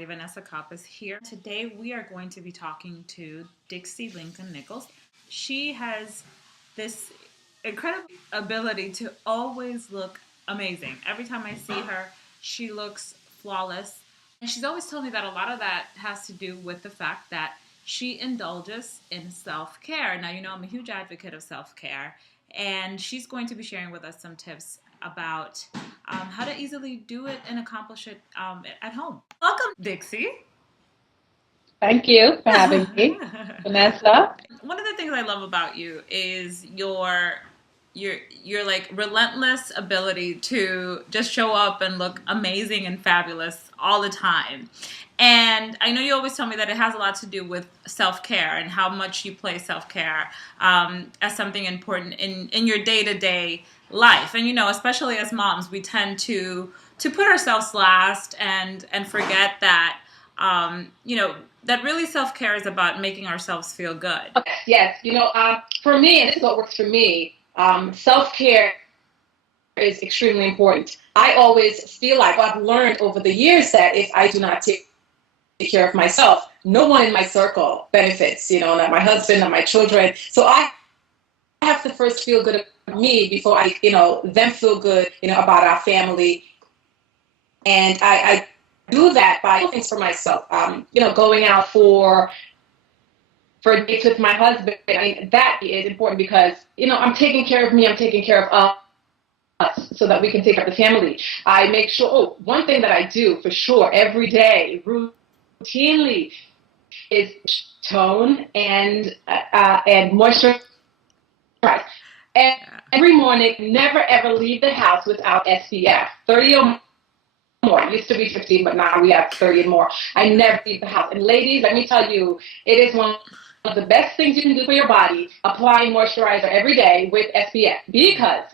everybody. Vanessa Kopp is here. Today we are going to be talking to Dixie Lincoln-Nichols. She has this incredible ability to always look amazing. Every time I see her, she looks flawless. And she's always told me that a lot of that has to do with the fact that she indulges in self-care. Now, you know, I'm a huge advocate of self-care, and she's going to be sharing with us some tips about how to easily do it and accomplish it at home. Welcome, Dixie. Thank you for having me, Vanessa. One of the things I love about you is your like relentless ability to just show up and look amazing and fabulous all the time. And I know you always tell me that it has a lot to do with self-care and how much you play self-care as something important in your day-to-day life. And, you know, especially as moms, we tend to put ourselves last and forget that, you know, that really self-care is about making ourselves feel good. Okay, yes, for me, and this is what works for me, self-care is extremely important. I always feel like I've learned over the years that if I do not take care of myself, no one in my circle benefits, not my husband, not my children. So I have to first feel good about me before I, them feel good, about our family. And I do that by doing things for myself, going out for dates with my husband. I mean, that is important because, I'm taking care of me, I'm taking care of us so that we can take care of the family. I make sure, one thing that I do for sure every day, routinely, is tone and moisturize. And every morning, never ever leave the house without SPF 30 or more. It used to be 15, but now we have 30 and more. I never leave the house. And ladies, let me tell you, it is one of the best things you can do for your body, applying moisturizer every day with SPF, because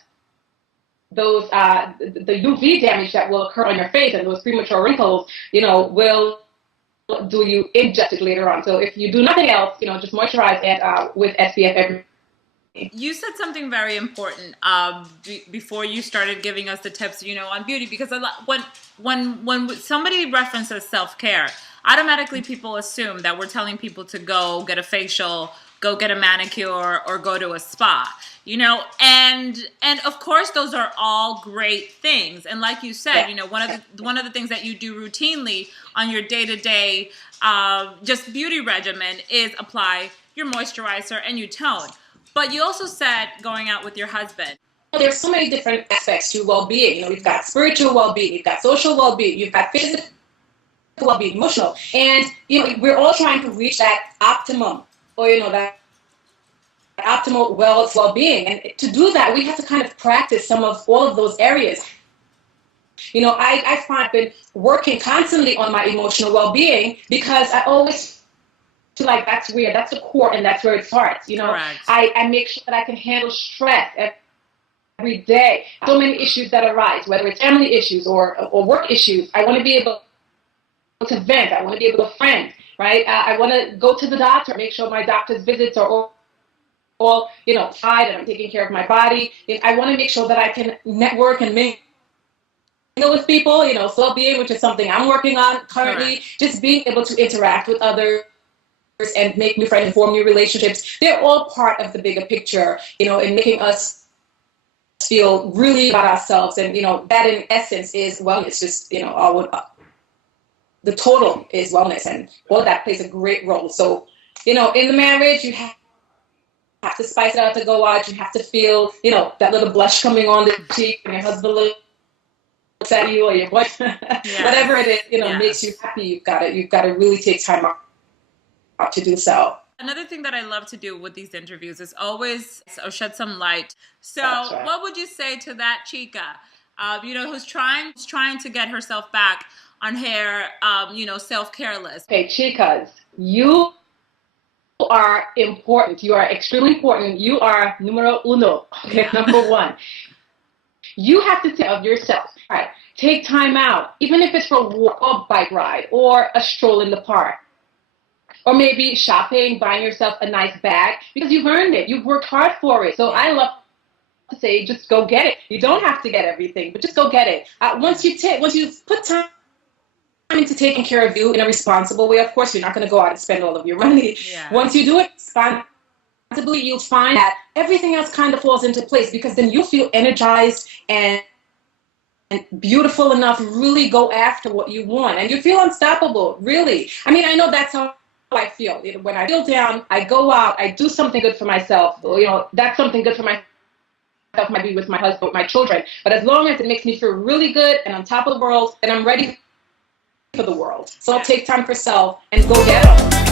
those the UV damage that will occur on your face and those premature wrinkles, will do you injustice later on. So if you do nothing else, just moisturize and with SPF every day. You said something very important before you started giving us the tips, on beauty, because when somebody references self-care, automatically people assume that we're telling people to go get a facial, go get a manicure, or go to a spa, and of course those are all great things. And like you said, one of the things that you do routinely on your day-to-day just beauty regimen is apply your moisturizer and you tone. But you also said going out with your husband. There's so many different aspects to well-being. We've got spiritual well-being, you've got social well-being, you've got physical well-being, emotional. And, we're all trying to reach that optimum, or, that optimal well-being. And to do that, we have to kind of practice all of those areas. I find I've been working constantly on my emotional well-being because I always feel like that's the core and that's where it starts. I make sure that I can handle stress every day. So many issues that arise, whether it's family issues or work issues. I want to be able to vent. I want to be able to friend, right? I want to go to the doctor, make sure my doctor's visits are all fine and I'm taking care of my body. I want to make sure that I can network and mingle with people, well-being, which is something I'm working on currently. Right. Just being able to interact with others and make new friends and form new relationships. They're all part of the bigger picture, in making us feel really about ourselves. And, that in essence is wellness. Just, the total is wellness, and all that plays a great role. So, in the marriage, you have to spice it out to go out. You have to feel, that little blush coming on the cheek when your husband looks at you, or your boyfriend, whatever it is, makes you happy. You've got to really take time out to do so. Another thing that I love to do with these interviews is always shed some light. So Right. What would you say to that Chica, who's trying to get herself back on her, self-care list? Okay, Chicas, you are important. You are extremely important. You are numero uno. Okay, number one. You have to take care of yourself. All right, take time out, even if it's for a walk or bike ride or a stroll in the park. Or maybe shopping, buying yourself a nice bag, because you've earned it. You've worked hard for it. So I love to say, just go get it. You don't have to get everything, but just go get it. Once you put time into taking care of you in a responsible way. Of course, you're not going to go out and spend all of your money. Yeah. Once you do it responsibly, you'll find that everything else kind of falls into place, because then you feel energized and beautiful enough to really go after what you want, and you feel unstoppable, really. I mean, I know that's how I feel. When I feel down, I go out, I do something good for myself. That's something good for myself might be with my husband, my children, but as long as it makes me feel really good and on top of the world, and I'm ready for the world. So take time for self and go get them.